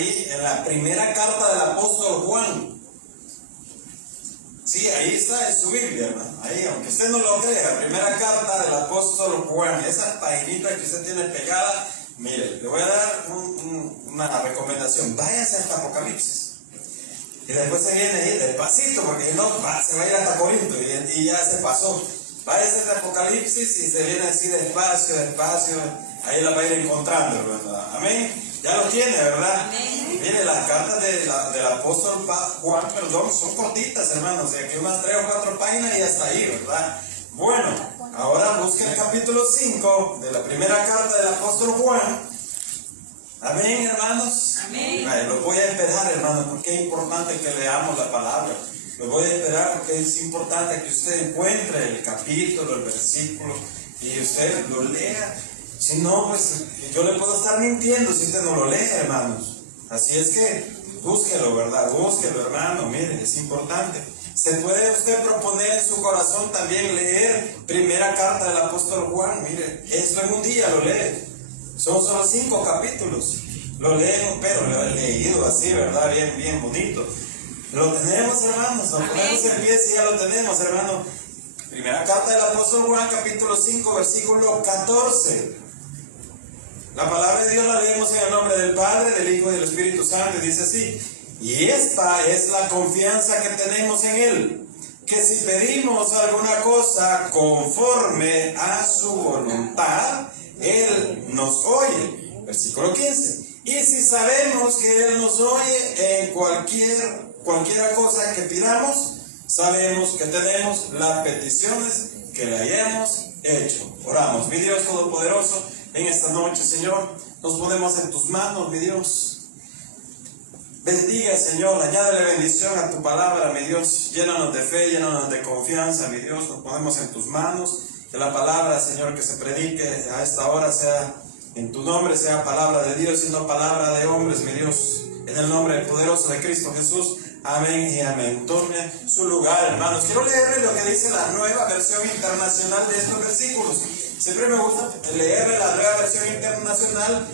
ahí en la primera carta del apóstol Juan. Sí, ahí está en su Biblia, hermano. Ahí, aunque usted no lo crea, la primera carta del apóstol Juan, esa paginita que usted tiene pegada, mire, le voy a dar una recomendación. Váyase hasta Apocalipsis. Y después se viene ahí despacito, porque si no, se va a ir hasta Corinto y ya se pasó. Váyase hasta Apocalipsis y se viene así despacio, despacio. Ahí la va a ir encontrando, ¿verdad? Amén. Ya lo tiene, ¿verdad? Amén. Mire, las cartas del apóstol Juan, perdón, son cortitas, hermanos. O sea, que unas 3 o 4 páginas y hasta ahí, ¿verdad? Bueno, ahora busque el capítulo 5 de la primera carta del apóstol Juan. Amén, hermanos. Amén. Los voy a esperar, hermanos, porque es importante que leamos la palabra. Los voy a esperar porque es importante que usted encuentre el capítulo, el versículo, y usted lo lea. Si no, pues yo le puedo estar mintiendo si usted no lo lee, hermanos. Así es que búsquelo, ¿verdad? Búsquelo, hermano. Miren, es importante. Se puede usted proponer en su corazón también leer primera carta del apóstol Juan. Mire, esto en un día lo lee. Son solo 5 capítulos. Lo leen, pero lo he leído así, ¿verdad? Bien, bien bonito. Lo tenemos, hermanos. Nos ponemos en pie si ya lo tenemos, hermano. Primera carta del apóstol Juan, capítulo 5, versículo 14. La palabra de Dios la leemos en el nombre del Padre, del Hijo y del Espíritu Santo. Y dice así: y esta es la confianza que tenemos en Él, que si pedimos alguna cosa conforme a su voluntad, Él nos oye. Versículo 15. Y si sabemos que Él nos oye en cualquiera cosa que pidamos, sabemos que tenemos las peticiones que le hayamos hecho. Oramos. Mi Dios Todopoderoso, en esta noche, Señor, nos ponemos en tus manos, mi Dios. Bendiga, Señor, añádele bendición a tu palabra, mi Dios. Llénanos de fe, llénanos de confianza, mi Dios. Nos ponemos en tus manos. Que la palabra, Señor, que se predique a esta hora sea en tu nombre, sea palabra de Dios y no palabra de hombres, mi Dios. En el nombre poderoso de Cristo Jesús. Amén y amén. Tome su lugar, hermanos. Quiero leerle lo que dice la Nueva Versión Internacional de estos versículos. Siempre me gusta leerle la Nueva Versión Internacional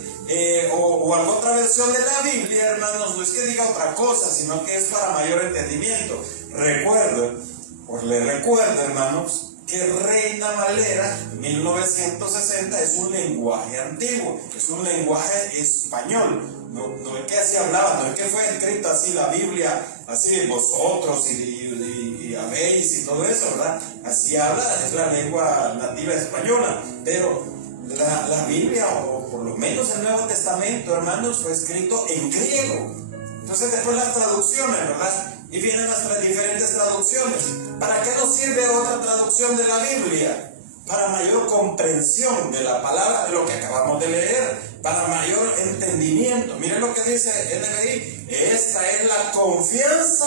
o alguna otra versión de la Biblia, hermanos. No es que diga otra cosa, sino que es para mayor entendimiento. Les recuerdo, hermanos, que Reina Valera 1960 es un lenguaje antiguo, es un lenguaje español. No es que así hablaba, no es que fue escrito así la Biblia, así vosotros y habéis y todo eso, ¿verdad? Así habla, es la lengua nativa española, pero la Biblia, o por lo menos el Nuevo Testamento, hermanos, fue escrito en griego. Entonces después las traducciones, ¿verdad? Y vienen las diferentes traducciones. ¿Para qué nos sirve otra traducción de la Biblia? Para mayor comprensión de la palabra, de lo que acabamos de leer, para mayor entendimiento. Miren lo que dice NBI. Esta es la confianza,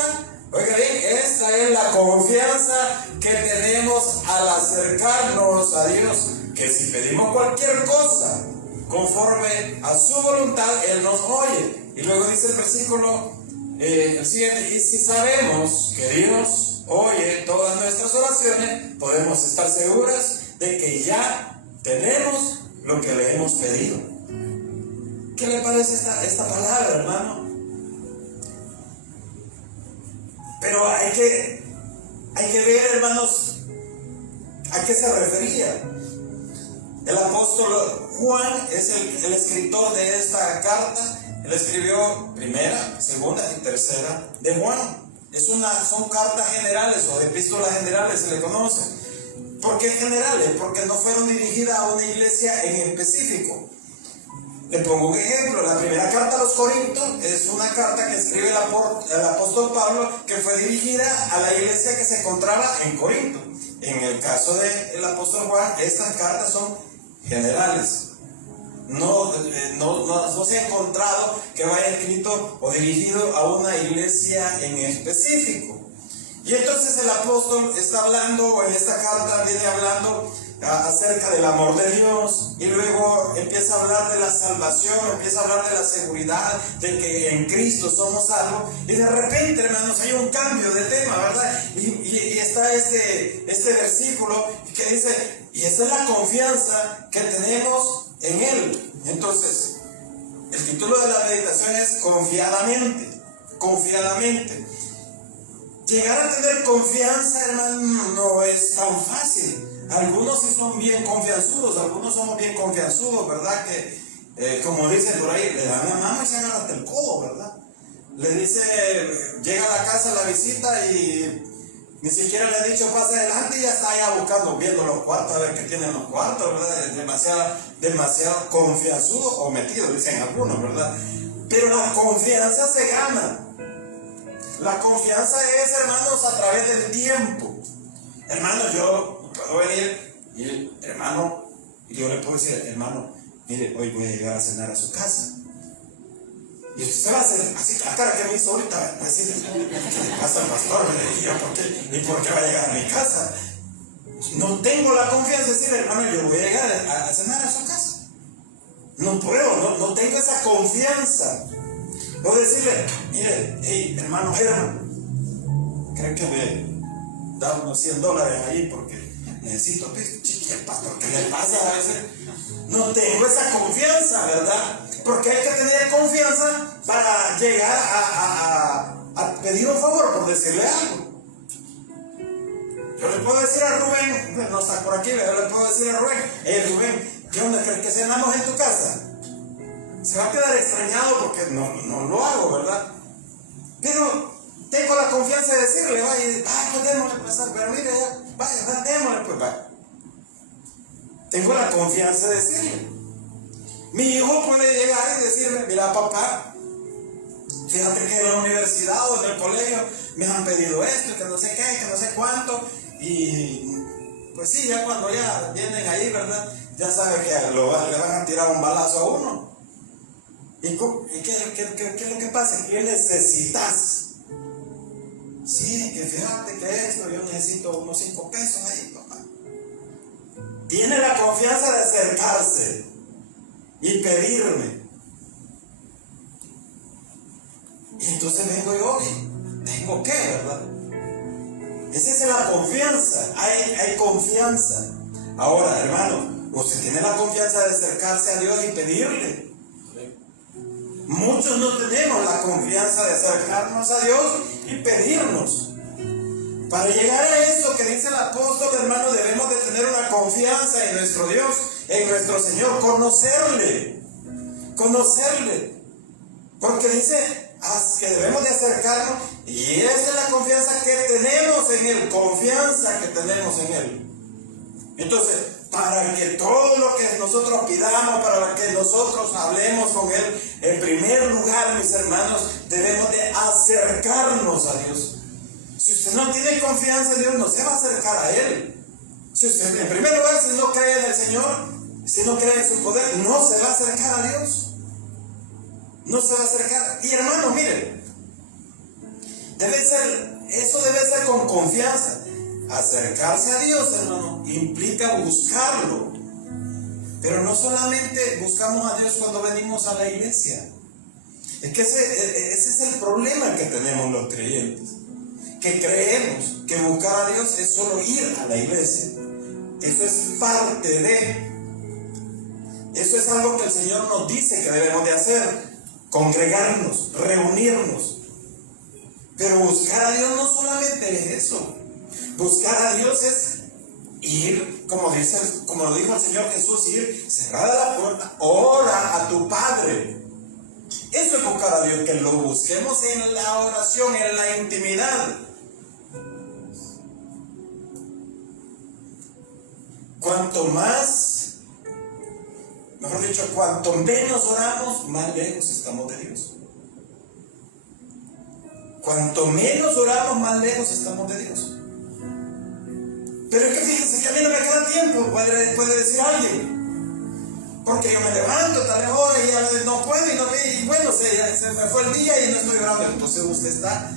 oiga bien, esta es la confianza que tenemos al acercarnos a Dios, que si pedimos cualquier cosa conforme a su voluntad, Él nos oye. Y luego dice el versículo el siguiente: y si sabemos que Dios oye todas nuestras oraciones, podemos estar seguras de que ya tenemos lo que le hemos pedido. ¿Qué le parece esta palabra, hermano? Pero hay que ver, hermanos, a qué se refería. El apóstol Juan es el escritor de esta carta. Él escribió primera, segunda y tercera de Juan. Son cartas generales o epístolas generales, se le conoce. ¿Por qué generales? Porque no fueron dirigidas a una iglesia en específico. Le pongo un ejemplo. La primera carta a los Corintios es una carta que escribe el apóstol Pablo, que fue dirigida a la iglesia que se encontraba en Corinto. En el caso del apóstol Juan, estas cartas son generales. No se ha encontrado que vaya escrito o dirigido a una iglesia en específico. Y entonces el apóstol está hablando, o en esta carta viene hablando acerca del amor de Dios, y luego empieza a hablar de la salvación, empieza a hablar de la seguridad de que en Cristo somos salvos, y de repente, hermanos, hay un cambio de tema, ¿verdad? Y está este versículo que dice: y esa es la confianza que tenemos en Él. Entonces, el título de la meditación es confiadamente, confiadamente. Llegar a tener confianza, hermano, no es tan fácil. Algunos sí son bien confianzudos, algunos somos bien confianzudos, ¿verdad? Que, como dicen por ahí, le dan la mano y se agarran hasta el codo, ¿verdad? Le dice, llega a la casa la visita y ni siquiera le ha dicho pase adelante y ya está allá buscando, viendo los cuartos, a ver qué tienen los cuartos, ¿verdad? Es demasiado confianzudo o metido, dicen algunos, ¿verdad? Pero la confianza se gana. La confianza es, hermanos, a través del tiempo. Hermano, yo puedo venir y, hermano, yo le puedo decir, hermano, mire, hoy voy a llegar a cenar a su casa. Y usted se va a hacer así, la cara que me hizo ahorita, va a decirle, ¿qué le pasa al pastor? ¿Y por qué va a llegar a mi casa? No tengo la confianza de decirle, hermano, yo voy a llegar a cenar a su casa. No puedo, no tengo esa confianza. Puedo decirle, mire, hey, hermano Germán, ¿cree que me da unos $100 ahí porque necesito? Chiquilla, pastor, ¿qué le pasa a veces? No tengo esa confianza, ¿verdad? Porque hay que tener confianza para llegar a pedir un favor, por decirle algo. Yo le puedo decir a Rubén, no está por aquí, pero le puedo decir a Rubén, hey Rubén, ¿qué onda? ¿Crees que cenamos en tu casa? Se va a quedar extrañado porque no lo hago, ¿verdad? Pero tengo la confianza de decirle, vaya, pues démosle pasar, pero mire, vaya, démosle, pues vaya. Tengo la confianza de decirle. Mi hijo puede llegar y decirme, mira papá, fíjate que en la universidad o en el colegio me han pedido esto, que no sé qué, que no sé cuánto, y pues sí, ya cuando ya vienen ahí, ¿verdad? Ya sabe que le van a tirar un balazo a uno. ¿Y qué es lo que pasa? ¿Qué necesitas? Sí, que fíjate que esto, yo necesito unos 5 pesos ahí, papá. Tiene la confianza de acercarse y pedirme. Y entonces vengo yo y tengo que, ¿verdad? Esa es la confianza. Hay confianza. Ahora, hermano, usted tiene la confianza de acercarse a Dios y pedirle. Muchos no tenemos la confianza de acercarnos a Dios y pedirnos. Para llegar a eso que dice el apóstol, hermano, debemos de tener una confianza en nuestro Dios, en nuestro Señor, conocerle. Porque dice que debemos de acercarnos y esa es la confianza que tenemos en Él, Entonces, para que todo lo que nosotros pidamos, para que nosotros hablemos con Él, en primer lugar, mis hermanos, debemos de acercarnos a Dios. Si usted no tiene confianza en Dios, no se va a acercar a Él. Si usted, en primer lugar, si no cree en el Señor, si no cree en su poder, no se va a acercar a Dios. No se va a acercar. Y hermano, miren, eso debe ser con confianza. Acercarse a Dios, hermano, implica buscarlo. Pero no solamente buscamos a Dios cuando venimos a la iglesia. Es que ese es el problema que tenemos los creyentes. Que creemos que buscar a Dios es solo ir a la iglesia. Eso es parte de. Eso es algo que el Señor nos dice que debemos de hacer. Congregarnos, reunirnos. Pero buscar a Dios no solamente es eso. Buscar a Dios es ir, como lo dijo el Señor Jesús, ir, cerrada la puerta, ora a tu Padre. Eso es buscar a Dios, que lo busquemos en la oración, en la intimidad. Cuanto menos oramos, más lejos estamos de Dios. Cuanto menos oramos, más lejos estamos de Dios. Pero es que fíjense que a mí no me queda tiempo, puede decir alguien. Porque yo me levanto tal hora y ya no puedo y bueno, se me fue el día y no estoy orando. Entonces usted está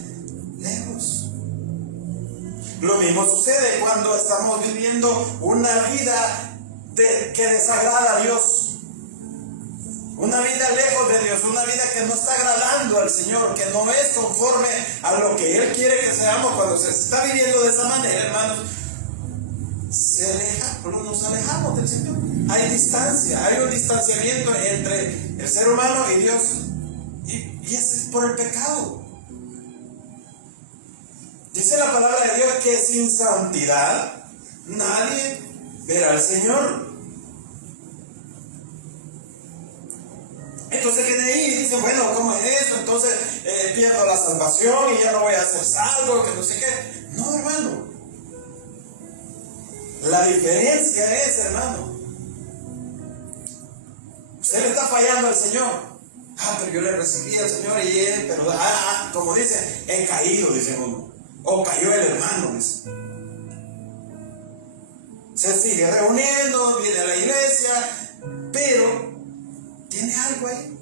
lejos. Lo mismo sucede cuando estamos viviendo una vida que desagrada a Dios. Una vida lejos de Dios, una vida que no está agradando al Señor, que no es conforme a lo que Él quiere que seamos. Cuando se está viviendo de esa manera, hermanos, nos alejamos del Señor. hay distancia, hay un distanciamiento entre el ser humano y Dios. Y eso es por el pecado. Dice la palabra de Dios que sin santidad nadie verá al Señor. Entonces viene ahí y dicen, bueno, ¿cómo es eso? Entonces pierdo la salvación y ya no voy a ser salvo, que no sé qué. No, hermano. La diferencia es, hermano, usted le está fallando al Señor. Pero yo le recibí al Señor y él, pero como dice, he caído, dice uno. O cayó el hermano, dice. Se sigue reuniendo, viene a la iglesia, pero tiene algo ahí.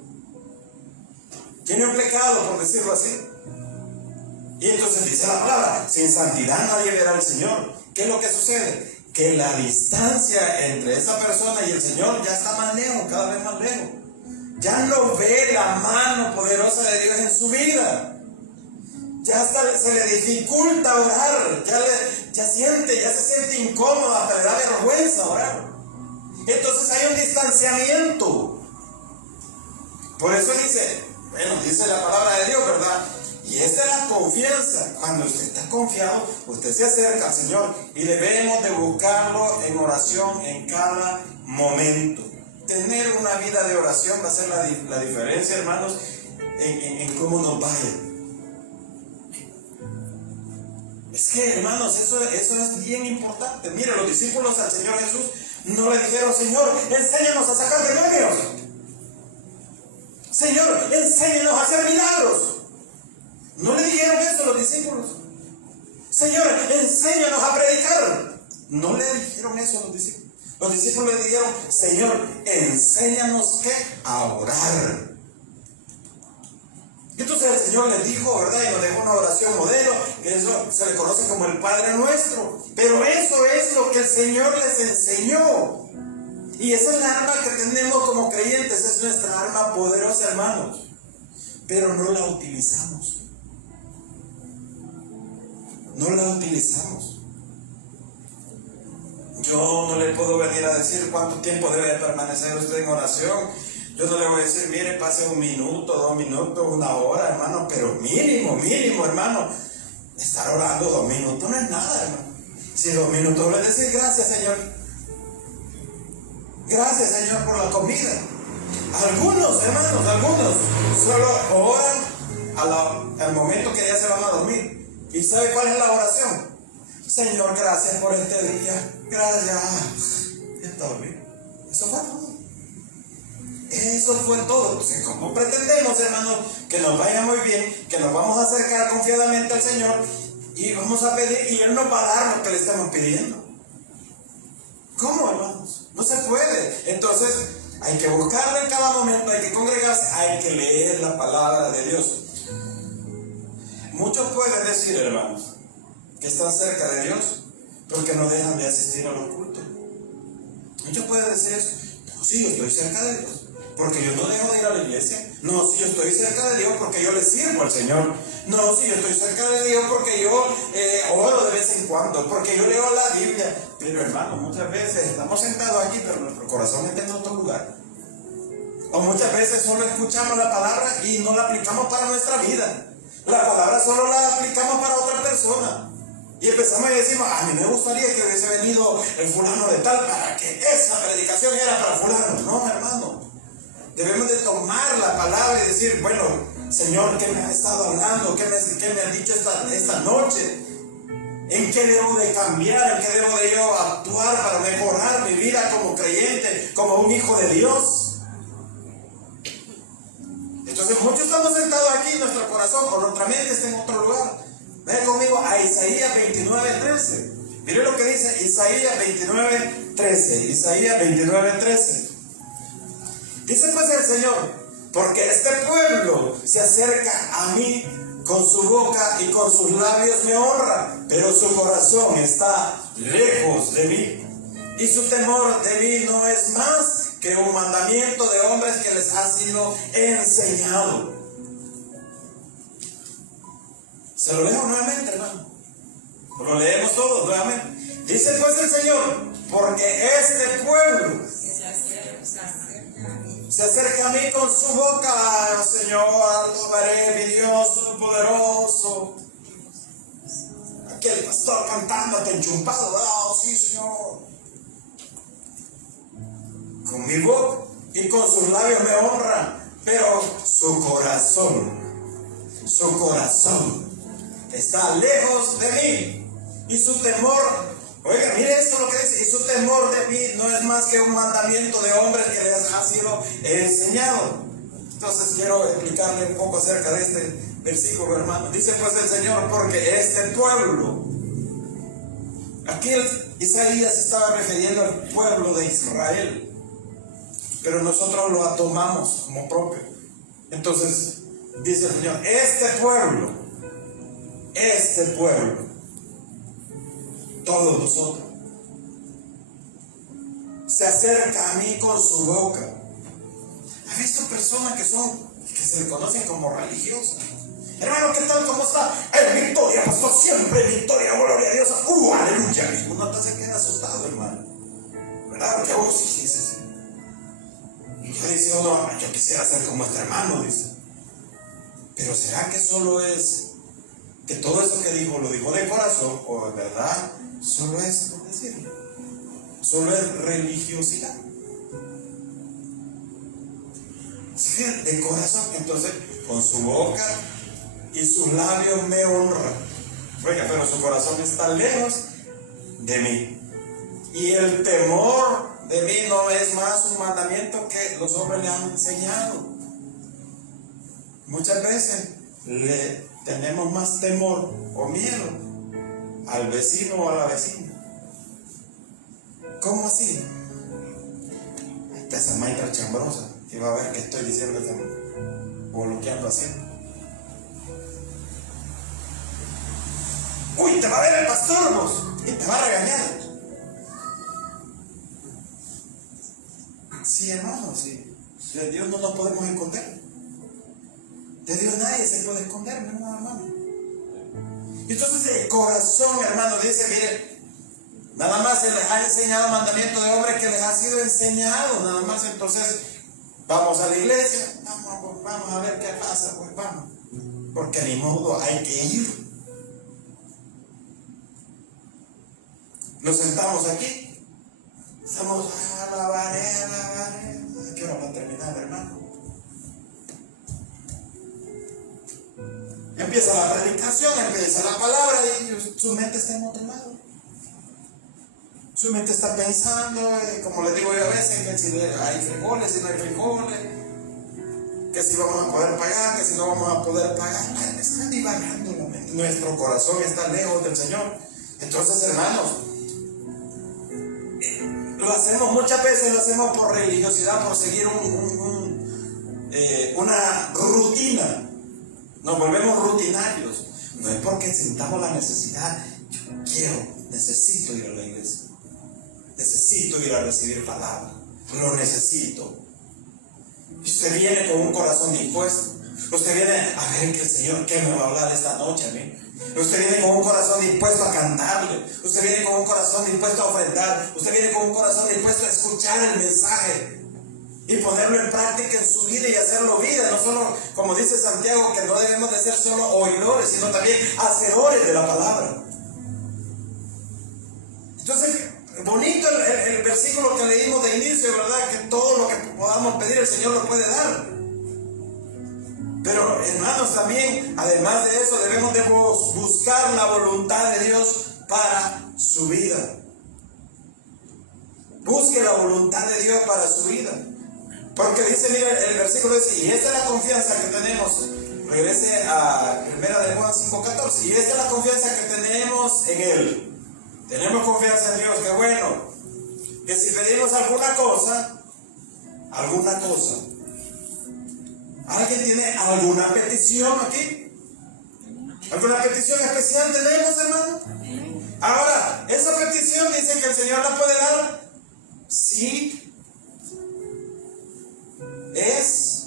Tiene un pecado, por decirlo así. Y entonces dice la palabra, sin santidad nadie verá al Señor. ¿Qué es lo que sucede? Que la distancia entre esa persona y el Señor ya está más lejos, cada vez más lejos. Ya no ve la mano poderosa de Dios en su vida. Ya hasta se le dificulta orar, ya se siente incómodo, hasta le da vergüenza orar. Entonces hay un distanciamiento. Por eso dice la palabra de Dios, ¿verdad? Y esa es la confianza. Cuando usted está confiado, usted se acerca al Señor y debemos de buscarlo en oración en cada momento. Tener una vida de oración va a ser la diferencia, hermanos, en cómo nos vaya. Es que, hermanos, eso es bien importante. Mire, los discípulos al Señor Jesús no le dijeron, Señor, enséñanos a sacar demonios. Señor, enséñanos a hacer milagros. No le dijeron eso a los discípulos. Señor, enséñanos a predicar. No le dijeron eso a los discípulos. Los discípulos le dijeron, Señor, enséñanos ¿qué? A orar. Y entonces el Señor les dijo, ¿verdad? Y nos dejó una oración modelo, que eso se le conoce como el Padre Nuestro. Pero eso es lo que el Señor les enseñó. Y esa es la arma que tenemos como creyentes, es nuestra arma poderosa, hermanos. Pero no la utilizamos. No la utilizamos. Yo no le puedo venir a decir cuánto tiempo debe permanecer usted en oración. Yo no le voy a decir, mire, pase 1 minuto, 2 minutos, 1 hora, hermano, pero mínimo, hermano. Estar orando 2 minutos no es nada, hermano. Si 2 minutos le decir, gracias, Señor. Gracias, Señor, por la comida. Algunos, hermanos, solo oran al momento que ya se van a dormir. ¿Y sabe cuál es la oración? Señor, gracias por este día. Gracias. Ya está dormido. Eso fue todo. Eso fue todo. Entonces, ¿cómo pretendemos, hermanos, que nos vaya muy bien, que nos vamos a acercar confiadamente al Señor y vamos a pedir y Él nos va a dar lo que le estamos pidiendo? ¿Cómo, hermanos? No se puede. Entonces, hay que buscarlo en cada momento, hay que congregarse, hay que leer la palabra de Dios. Muchos pueden decir, hermanos, que están cerca de Dios porque no dejan de asistir a los cultos. Muchos pueden decir eso. No, sí, yo estoy cerca de Dios porque yo no dejo de ir a la iglesia. No, sí, yo estoy cerca de Dios porque yo le sirvo al Señor. No, sí, yo estoy cerca de Dios porque yo oro de vez en cuando, porque yo leo la Biblia. Pero, hermano, muchas veces estamos sentados aquí, pero nuestro corazón está en otro lugar. O muchas veces solo escuchamos la palabra y no la aplicamos para nuestra vida. La palabra solo la aplicamos para otra persona. Y empezamos a decir, a mí me gustaría que hubiese venido el fulano de tal para que esa predicación era para fulano. No, hermano. Debemos de tomar la palabra y decir, bueno, Señor, ¿qué me has estado hablando? ¿Qué me has dicho esta noche? ¿En qué debo de cambiar? ¿En qué debo de yo actuar para mejorar mi vida como creyente, como un hijo de Dios? Entonces muchos estamos sentados aquí en nuestro corazón, o nuestra mente está en otro lugar. Ven conmigo a Isaías 29:13. Mire lo que dice Isaías 29:13. Isaías 29:13. Dice pues el Señor, porque este pueblo se acerca a mí con su boca y con sus labios me honra, pero su corazón está lejos de mí. Y su temor de mí no es más que un mandamiento de hombres que les ha sido enseñado. Se lo leo nuevamente, hermano. Lo leemos todos nuevamente. Dice pues el Señor, porque este pueblo Se acerca a mí con su boca, Señor, alabaré mi Dios poderoso. Aquel pastor cantando hasta enchumpado, oh sí, Señor. Con mi boca y con sus labios me honra, pero su corazón está lejos de mí. Y su temor, oiga, mire esto lo que dice, y su temor de mí no es más que un mandamiento de hombres que les ha sido enseñado. Entonces quiero explicarle un poco acerca de este versículo, hermano. Dice pues el Señor, porque este pueblo, aquí Isaías estaba refiriendo al pueblo de Israel, pero nosotros lo tomamos como propio. Entonces dice el Señor, este pueblo, todos nosotros, se acerca a mí con su boca. ¿Ha visto personas que se le conocen como religiosas? Hermano, ¿qué tal? ¿Cómo está? En victoria, pastor, siempre en victoria, gloria a Dios. Aleluya. Y uno se queda asustado, hermano, ¿verdad? Porque vos sí dices. Y yo dice, yo quisiera ser como este hermano, dice. Pero ¿será que solo es que todo eso que dijo, lo dijo de corazón, o de verdad, solo es, por decirlo, solo es religiosidad? Sí, de corazón. Entonces, con su boca y sus labios me honra. Oiga, pero su corazón está lejos de mí. Y el temor de mí no es más un mandamiento que los hombres le han enseñado. Muchas veces le tenemos más temor o miedo al vecino o a la vecina. ¿Cómo así? Esa maestra chambrosa y va a ver que estoy diciendo o lo que ando haciendo. Uy, te va a ver el pastor vos y te va a regañar. Sí, hermano, sí. De Dios no nos podemos esconder. De Dios nadie se puede esconder, ¿no, hermano? Entonces el corazón, hermano, dice, mire, nada más se les ha enseñado mandamiento de hombres que les ha sido enseñado, nada más. Entonces, vamos a la iglesia, vamos a ver qué pasa, pues vamos. Porque ni modo, hay que ir. Nos sentamos aquí, estamos, alabaré. ¿A qué hora va a terminar, hermano? Empieza la predicación, empieza la palabra y su mente está en otro lado. Su mente está pensando, como les digo yo a veces, que si hay frijoles, si no hay frijoles, que si vamos a poder pagar, que si no vamos a poder pagar. Está divagando la mente. Nuestro corazón está lejos del Señor. Entonces, hermanos, lo hacemos muchas veces, lo hacemos por religiosidad, por seguir una rutina. Nos volvemos rutinarios. No es porque sintamos la necesidad. Necesito ir a la iglesia. Necesito ir a recibir palabra. Lo necesito. Usted viene con un corazón dispuesto. Usted viene a ver que el Señor, ¿qué me va a hablar esta noche a mí? Usted viene con un corazón dispuesto a cantarle. Usted viene con un corazón dispuesto a ofrendar. Usted viene con un corazón dispuesto a escuchar el mensaje y ponerlo en práctica en su vida y hacerlo vida. No solo, como dice Santiago, que no debemos de ser solo oidores, sino también hacedores de la palabra. Entonces, bonito el versículo que leímos de inicio, ¿verdad? Que todo lo que podamos pedir el Señor lo puede dar. Pero, hermanos, también, además de eso, debemos de buscar la voluntad de Dios para su vida. Busque la voluntad de Dios para su vida. Porque dice, mira, el versículo dice, y esta es la confianza que tenemos. Regrese a 1 Juan 5:14. Y esta es la confianza que tenemos en Él. Tenemos confianza en Dios, que bueno, que si pedimos alguna cosa, ¿alguien tiene alguna petición aquí? ¿Alguna petición especial tenemos, hermano? Ahora, esa petición dice que el Señor la puede dar si es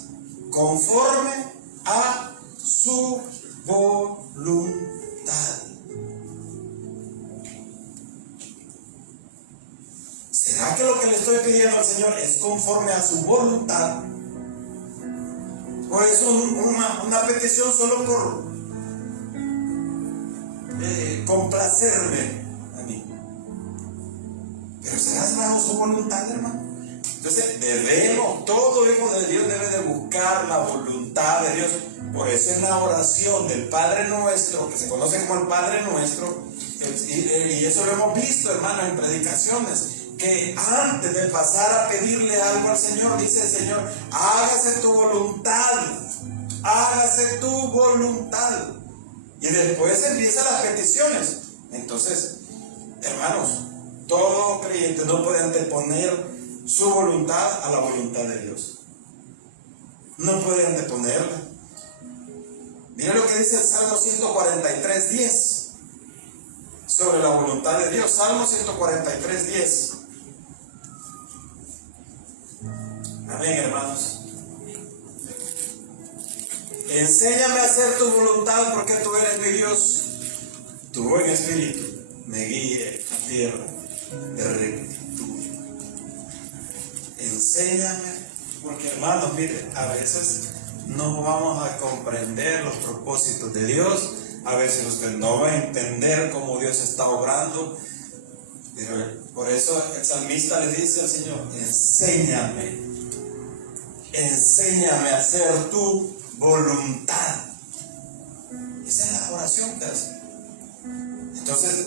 conforme a su voluntad. ¿Será que lo que le estoy pidiendo al Señor es conforme conforme a su voluntad, o es una petición solo por complacerme a mí. Pero será bajo su voluntad, hermano. Entonces todo hijo de Dios debe de buscar la voluntad de Dios. Por eso es la oración del Padre Nuestro, que se conoce como el Padre Nuestro, y eso lo hemos visto, hermano, en predicaciones, que antes de pasar a pedirle algo al Señor, dice el Señor: hágase tu voluntad, hágase tu voluntad. Y después empiezan las peticiones. Entonces, hermanos, todo creyente no puede anteponer su voluntad a la voluntad de Dios. No puede anteponerla. Mira lo que dice el Salmo 143:10 sobre la voluntad de Dios. Salmo 143:10. Amén, hermanos. Enséñame a hacer tu voluntad, porque tú eres mi Dios. Tu buen espíritu me guíe a tierra de rectitud. Enséñame, porque, hermanos, mire, a veces no vamos a comprender los propósitos de Dios. A veces usted no va a entender cómo Dios está obrando. Pero por eso el salmista le dice al Señor: enséñame a hacer tu voluntad. Esa es la oración que hace. Entonces,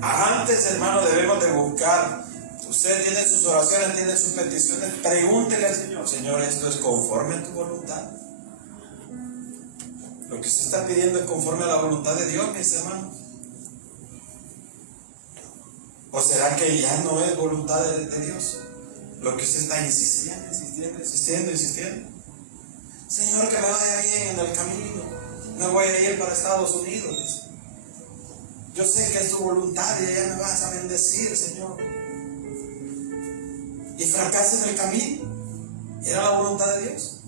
antes, hermano, debemos de buscar. Usted tiene sus oraciones, tiene sus peticiones. Pregúntele al Señor: Señor, ¿esto es conforme a tu voluntad? Lo que usted está pidiendo es conforme a la voluntad de Dios, mis hermanos. ¿O será que ya no es voluntad de Dios? Lo que usted está insistiendo. Señor, que me vaya bien en el camino. Me voy a ir para Estados Unidos. Yo sé que es tu voluntad y allá me vas a bendecir, Señor. Y fracasa en el camino. ¿Era la voluntad de Dios?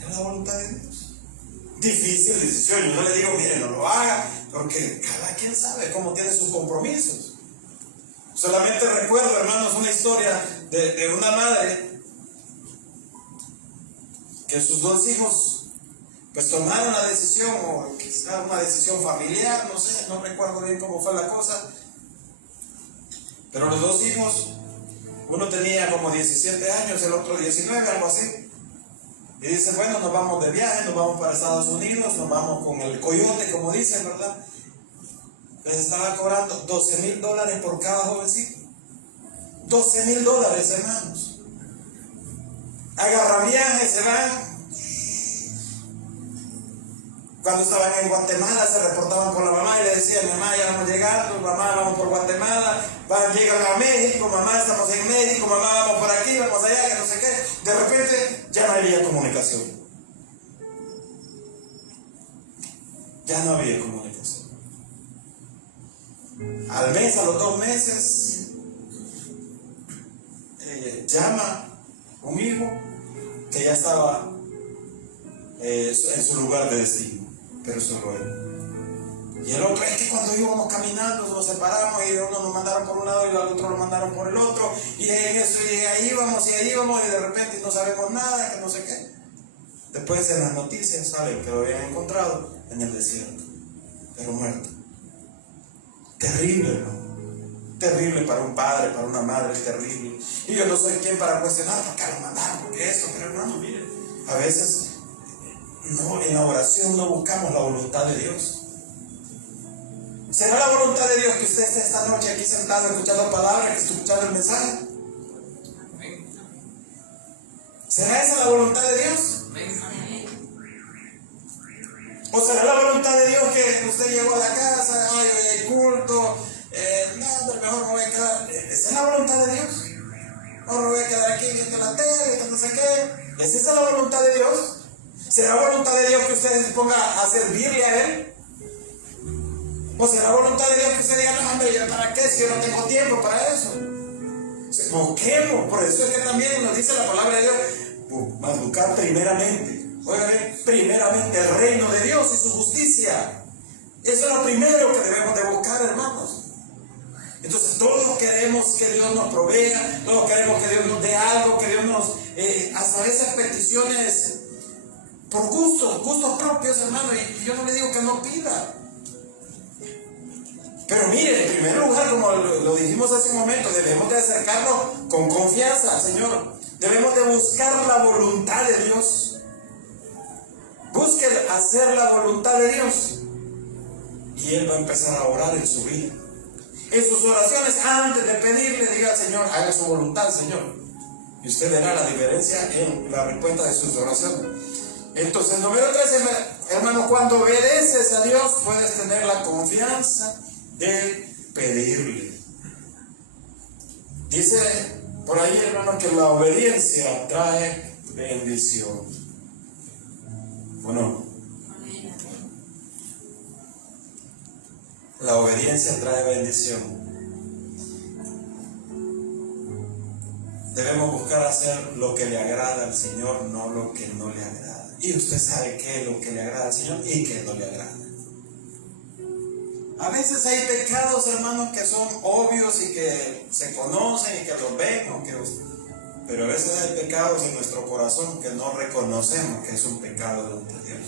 ¿Era la voluntad de Dios? Difícil decisión. Yo no le digo: mire, no lo haga, porque cada quien sabe cómo tiene sus compromisos. Solamente recuerdo, hermanos, una historia de una madre que sus dos hijos pues tomaron la decisión, o quizás una decisión familiar, no sé, no recuerdo bien cómo fue la cosa, pero los dos hijos, uno tenía como 17 años, el otro 19, algo así, y dice: bueno, nos vamos de viaje, nos vamos para Estados Unidos, nos vamos con el coyote, como dicen, ¿verdad? Les estaba cobrando $12,000 por cada jovencito. $12,000, hermanos. Agarran viaje, se van. Cuando estaban en Guatemala, se reportaban con la mamá y le decían: mamá, ya vamos llegando, mamá, vamos por Guatemala. Llegan a México: mamá, estamos en México, mamá, vamos por aquí, vamos allá, que no sé qué. De repente ya no había comunicación. Ya no había comunicación. Al mes, a los 2 meses, llama un hijo que ya estaba en su lugar de destino, pero solo él. Y el otro: es que cuando íbamos caminando nos separamos y uno nos mandaron por un lado y al otro lo mandaron por el otro, y en eso, y ahí vamos, y de repente no sabemos nada, que no sé qué. Después en las noticias saben que lo habían encontrado en el desierto, pero muerto. Terrible, hermano. Terrible para un padre, para una madre, es terrible. Y yo no soy quien para cuestionar por qué lo mandaron, porque esto, pero hermano, mire, a veces no, en la oración no buscamos la voluntad de Dios. ¿Será la voluntad de Dios que usted esté esta noche aquí sentado escuchando palabras, que esté escuchando el mensaje? ¿Será esa la voluntad de Dios? ¿O será la voluntad de Dios que usted llegó a la casa, hoy hay culto, no, pero mejor me voy a quedar? ¿Esa es la voluntad de Dios? Mejor me voy a quedar aquí viendo la tele, que no sé qué. ¿Es esa la voluntad de Dios? ¿Será voluntad de Dios que usted se ponga a servirle a Él? ¿O será voluntad de Dios que usted diga: no, hombre, ¿para qué si yo no tengo tiempo para eso? Busquemos. Por eso es que también nos dice la palabra de Dios: buscar primeramente. Oigan, primeramente el reino de Dios y su justicia. Eso es lo primero que debemos de buscar, hermanos. Entonces todos queremos que Dios nos provea, todos queremos que Dios nos dé algo, que Dios nos... hasta esas peticiones por gustos propios, hermano, y yo no le digo que no pida. Pero mire, en primer lugar, como lo dijimos hace un momento, debemos de acercarnos con confianza al Señor. Debemos de buscar la voluntad de Dios. Busquen hacer la voluntad de Dios. Y Él va a empezar a orar en su vida. En sus oraciones, antes de pedirle, diga al Señor, haga su voluntad, Señor. Y usted verá la diferencia en la respuesta de sus oraciones. Entonces, número 3, hermano, cuando obedeces a Dios, puedes tener la confianza de pedirle. Dice por ahí, hermano, que la obediencia trae bendición. ¿O no? La obediencia trae bendición. Debemos buscar hacer lo que le agrada al Señor, no lo que no le agrada. Y usted sabe qué es lo que le agrada al Señor y qué no le agrada. A veces hay pecados, hermanos, que son obvios y que se conocen y que los ven, pero a veces hay pecados en nuestro corazón que no reconocemos que es un pecado delante de Dios.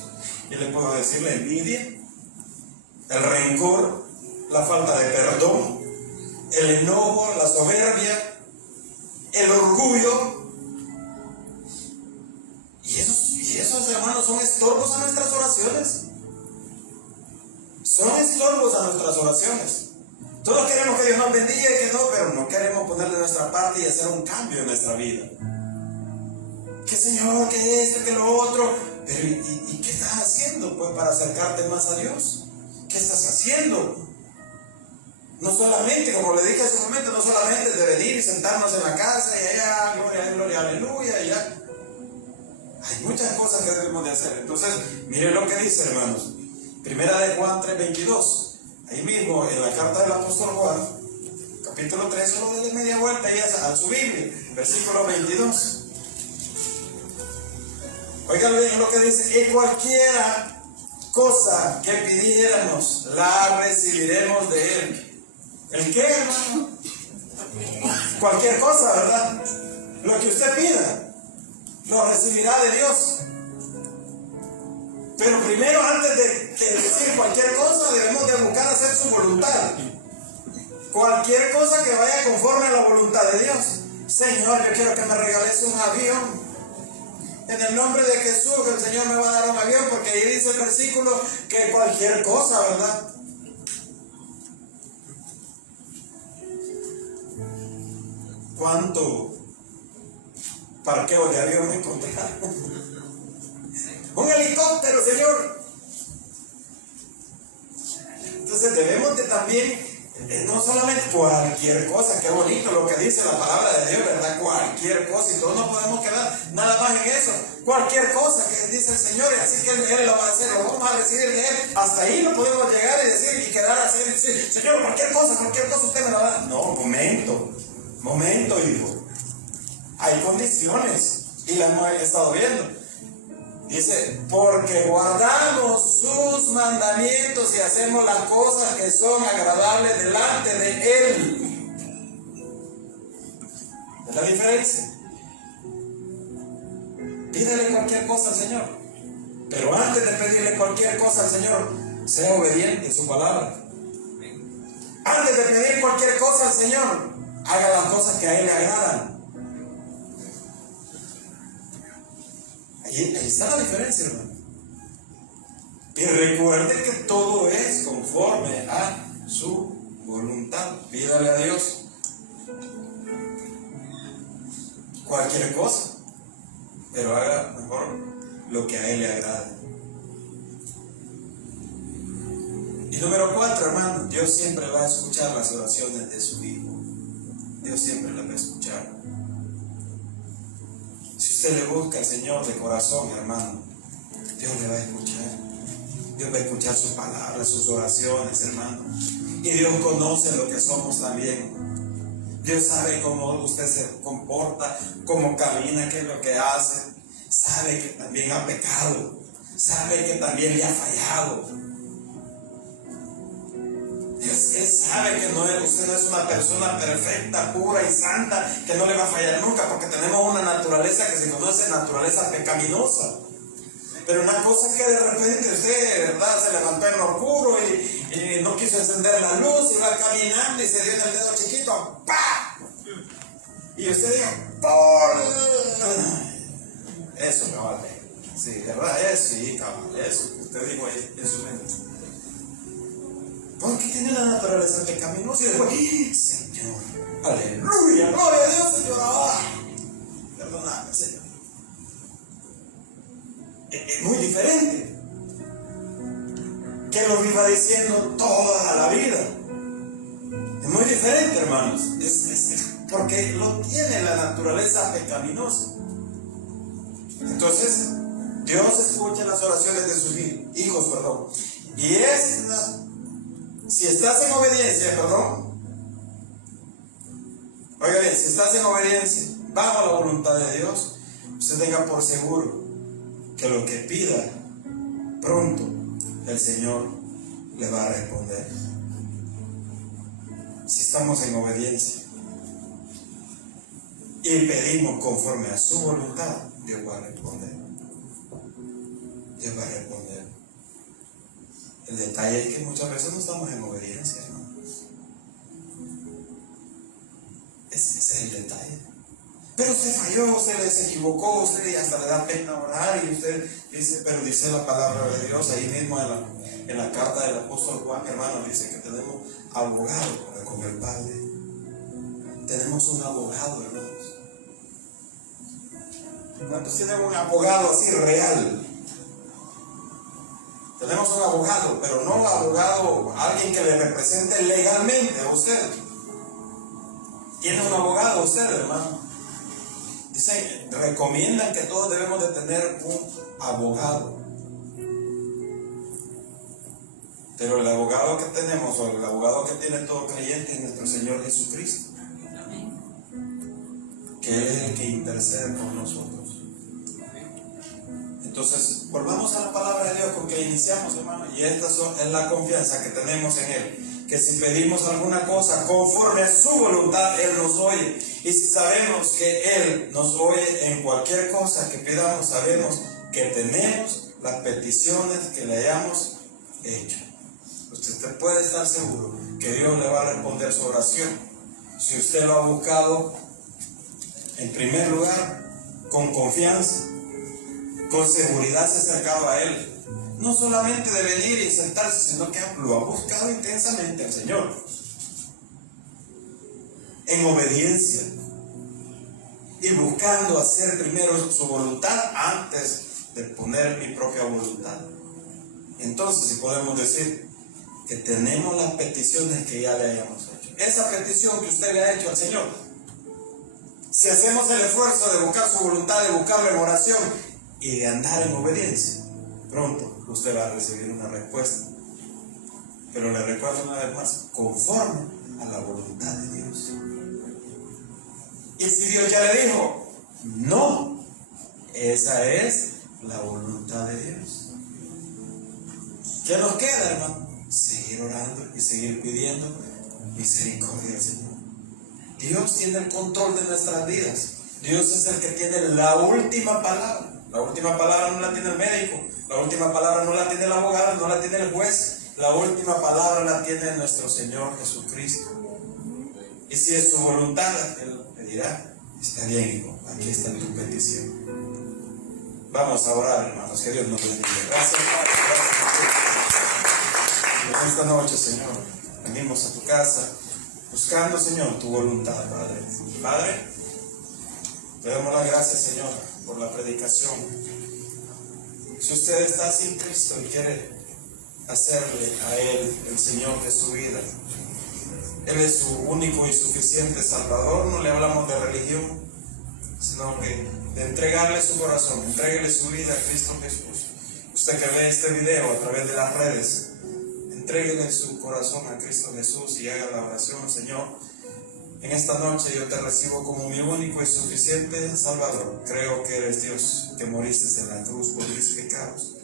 Y le puedo decir la envidia, el rencor, la falta de perdón, el enojo, la soberbia, el orgullo. Y esos hermanos son estorbos a nuestras oraciones. Son estorbos a nuestras oraciones. Todos queremos que Dios nos bendiga y que no, pero no queremos ponerle nuestra parte y hacer un cambio en nuestra vida. Que Señor, que esto, que lo otro. Pero ¿y qué estás haciendo pues para acercarte más a Dios? ¿Qué estás haciendo? No solamente, como le dije hace un momento, no solamente de venir y sentarnos en la casa y allá, gloria, aleluya, y ya. Hay muchas cosas que debemos de hacer. Entonces, mire lo que dice, hermanos. Primera de Juan 3:22. Ahí mismo, en la carta del apóstol Juan, capítulo 3, solo de media vuelta y a su Biblia, versículo 22. Oigan bien lo que dice: y cualquiera cosa que pidiéramos, la recibiremos de Él. ¿El qué, hermano? Cualquier cosa, ¿verdad? Lo que usted pida, lo recibirá de Dios. Pero primero, antes de decir cualquier cosa, debemos de buscar hacer su voluntad. Cualquier cosa que vaya conforme a la voluntad de Dios. Señor, yo quiero que me regales un avión. En el nombre de Jesús, que el Señor me va a dar un avión, porque ahí dice el versículo que cualquier cosa, ¿verdad? ¿Cuánto parqueo de avión me encontraron? Un helicóptero, Señor. Entonces debemos de también, no solamente cualquier cosa, qué bonito lo que dice la palabra de Dios, ¿verdad? Cualquier cosa, y todos no podemos quedar nada más en eso. Cualquier cosa que dice el Señor, y así que Él lo va a hacer, lo vamos a recibir de Él. Hasta ahí no podemos llegar y decir y quedar así, decir, Señor, cualquier cosa usted me la da. No, momento, hijo. Hay condiciones, y las hemos estado viendo. Dice, porque guardamos sus mandamientos y hacemos las cosas que son agradables delante de Él. ¿Es la diferencia? Pídele cualquier cosa al Señor. Pero antes de pedirle cualquier cosa al Señor, sea obediente en su palabra. Antes de pedir cualquier cosa al Señor, haga las cosas que a Él le agradan. Ahí está la diferencia, hermano. Y recuerde que todo es conforme a su voluntad. Pídale a Dios cualquier cosa, pero haga mejor lo que a Él le agrade. Y número 4, hermano, Dios siempre va a escuchar las oraciones de su hijo. Dios siempre las va a escuchar. Si usted le busca al Señor de corazón, hermano, Dios le va a escuchar. Dios va a escuchar sus palabras, sus oraciones, hermano. Y Dios conoce lo que somos también. Dios sabe cómo usted se comporta, cómo camina, qué es lo que hace. Sabe que también ha pecado. Sabe que también le ha fallado. Él sabe que usted no es una persona perfecta, pura y santa, que no le va a fallar nunca, porque tenemos una naturaleza que se conoce naturaleza pecaminosa. Pero una cosa es que de repente usted, ¿verdad?, se levantó en lo oscuro y no quiso encender la luz, iba caminando y se dio en el dedo chiquito, ¡pa! Y usted dijo, ¡pol! Eso me vale. Sí, ¿verdad? Eso, sí, cabal, eso que usted dijo ahí en su mente. Porque tiene la naturaleza pecaminosa y después, Señor, aleluya, gloria a Dios, Señor. Perdóname, Señor. Es muy diferente que lo viva diciendo toda la vida. Es muy diferente, hermanos. Porque lo tiene la naturaleza pecaminosa. Entonces, Dios escucha las oraciones de sus hijos, perdón. Y si estás en obediencia, oiga bien, si estás en obediencia bajo la voluntad de Dios, usted tenga por seguro que lo que pida pronto el Señor le va a responder. Si estamos en obediencia y pedimos conforme a su voluntad, Dios va a responder. Dios va a responder. El detalle es que muchas veces no estamos en obediencia, hermanos. Ese es el detalle. Pero usted falló, usted se equivocó, usted hasta le da pena orar y usted dice, pero dice la palabra de Dios ahí mismo en la carta del apóstol Juan, hermano, dice que tenemos abogado con el Padre. Tenemos un abogado, hermanos. ¿Cuántos tienen un abogado así real? Tenemos un abogado, pero no un abogado, alguien que le represente legalmente a usted. Tiene un abogado usted, hermano. Dicen, recomiendan que todos debemos de tener un abogado. Pero el abogado que tenemos, o el abogado que tiene todo creyente, es nuestro Señor Jesucristo. Que Él es el que intercede por nosotros. Entonces, volvamos a la palabra de Dios con que iniciamos, hermano. Y esta es la confianza que tenemos en Él. Que si pedimos alguna cosa conforme a su voluntad, Él nos oye. Y si sabemos que Él nos oye en cualquier cosa que pidamos, sabemos que tenemos las peticiones que le hayamos hecho. Usted puede estar seguro que Dios le va a responder su oración. Si usted lo ha buscado, en primer lugar, con confianza, con seguridad se ha acercado a Él. No solamente de venir y sentarse, sino que lo ha buscado intensamente al Señor. En obediencia. Y buscando hacer primero su voluntad antes de poner mi propia voluntad. Entonces, si podemos decir que tenemos las peticiones que ya le hayamos hecho. Esa petición que usted le ha hecho al Señor. Si hacemos el esfuerzo de buscar su voluntad, de buscarlo en oración y de andar en obediencia, pronto usted va a recibir una respuesta. Pero le recuerdo una vez más, conforme a la voluntad de Dios. Y si Dios ya le dijo, no, esa es la voluntad de Dios. ¿Qué nos queda, hermano? Seguir orando y seguir pidiendo misericordia al Señor. Dios tiene el control de nuestras vidas. Dios es el que tiene la última palabra. La última palabra no la tiene el médico. La última palabra no la tiene el abogado, no la tiene el juez. La última palabra la tiene nuestro Señor Jesucristo. Y si es su voluntad, Él le dirá, está bien, hijo, aquí está tu petición. Vamos a orar, hermanos, que Dios nos bendiga. Gracias, Padre. Gracias. En esta noche, Señor, venimos a tu casa buscando, Señor, tu voluntad, Padre. Padre, te damos las gracias, Señor, por la predicación. Si usted está sin Cristo y quiere hacerle a Él el Señor de su vida, Él es su único y suficiente Salvador, no le hablamos de religión, sino que de entregarle su corazón, entréguele su vida a Cristo Jesús. Usted que ve este video a través de las redes, entréguele su corazón a Cristo Jesús y haga la oración. Señor, en esta noche yo te recibo como mi único y suficiente Salvador. Creo que eres Dios, que moriste en la cruz por mis pecados.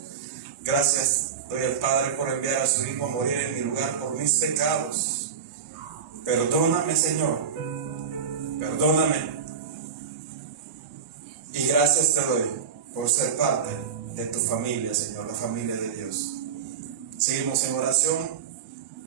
Gracias Doy al Padre por enviar a su Hijo a morir en mi lugar por mis pecados. Perdóname, Señor. Perdóname. Y gracias te doy por ser parte de tu familia, Señor, la familia de Dios. Seguimos en oración.